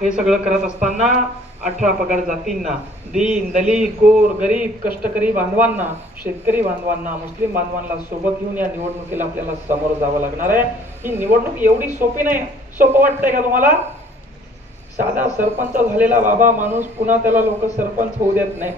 हे सगळं करत असताना अठरा पगार जातींना दीन दलित कोर गरीब कष्टकरी बांधवांना शेतकरी बांधवांना मुस्लिम बांधवांना सोबत घेऊन या निवडणुकीला आपल्याला समोर जावं लागणार आहे. ही निवडणूक एवढी सोपी नाही सोपं वाटतंय का तुम्हाला? साधा सरपंच झालेला बाबा माणूस पुन्हा त्याला लोक सरपंच होऊ देत नाही.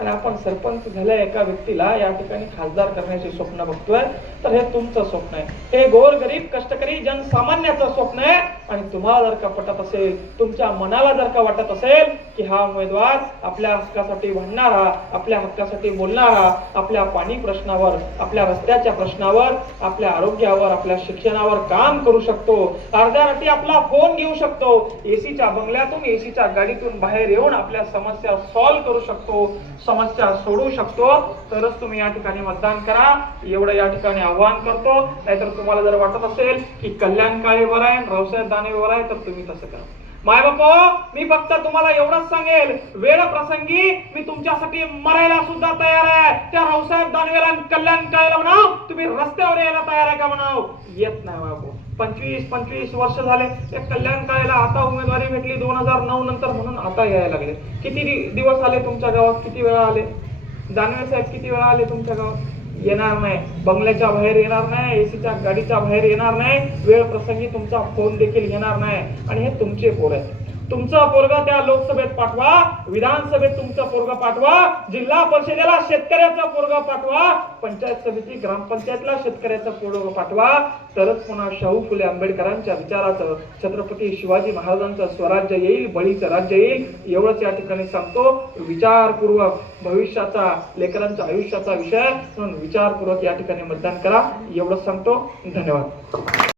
आणि आपण सरपंच झाल्या एका व्यक्तीला या ठिकाणी खासदार करण्याचे स्वप्न बघतोय तर हे तुमचं स्वप्न आहे. हे गोर गरीब कष्टकरी जनसामान्याचं स्वप्न आहे. आणि तुम्हाला जर का पटत असेल तुमच्या मनाला जर का वाटत असेल की हा उमेदवार आपल्या हक्कासाठी भांडणारा आपल्या हक्कासाठी बोलणारा आपल्या पाणी प्रश्नावर आपल्या रस्त्याच्या प्रश्नावर आपल्या आरोग्यावर आपल्या शिक्षणावर काम करू शकतो. अर्ध्या रात्री आपला फोन घेऊ शकतो. एसीच्या बंगल्यातून एसीच्या गाडीतून बाहेर येऊन आपल्या समस्या सॉल्व्ह करू शकतो समस्या सोडवू शकतो. तरच तुम्ही या ठिकाणी मतदान करा. एवढं या ठिकाणी आव्हान करतो. नाहीतर तुम्हाला जर वाटत असेल की कल्याण काळे आहे रावसाहेब दानवे आहे तर तुम्ही तसं करा. माय बाप मी फक्त तुम्हाला एवढंच सांगेल. वेळ प्रसंगी मी तुमच्यासाठी मरायला सुद्धा तयार आहे. त्या दानवेला कल्याण करायला म्हणाव तुम्ही रस्त्यावर यायला तयार आहे का म्हणाव? येत नाही बाबू. पंचवीस पंचवीस वर्ष झाले ते कल्याण काळेला आता उमेदवारी भेटली दोन हजार नऊ नंतर म्हणून आता यायला लागले. किती दिवस आले तुमच्या गावात? किती वेळा आले? दानवे साहेब किती वेळा आले तुमच्या गावात? येणार नाही. बंगल्याच्या बाहेर येणार नाही एसीच्या गाडीच्या बाहेर येणार नाही. वेळ प्रसंगी तुमचा फोन देखील घेणार नाही. आणि हे तुमचे पोर आहेत. तुमचा पोरगा त्या लोकसभेत पाठवा विधानसभेत तुमचा पोरगा पाठवा जिल्हा परिषदेला शेतकऱ्याचा पोरगा पाठवा पंचायत समिती ग्रामपंचायतला शेतकऱ्याचा पोरगा पाठवा. तरच पुन्हा शाहू फुले आंबेडकरांच्या विचाराचं छत्रपती शिवाजी महाराजांचं स्वराज्य येईल बळीचं राज्य येईल एवढंच या ठिकाणी सांगतो. विचारपूर्वक भविष्याचा लेकरांच्या आयुष्याचा विषय म्हणून विचारपूर्वक या ठिकाणी मतदान करा. एवढंच सांगतो. धन्यवाद.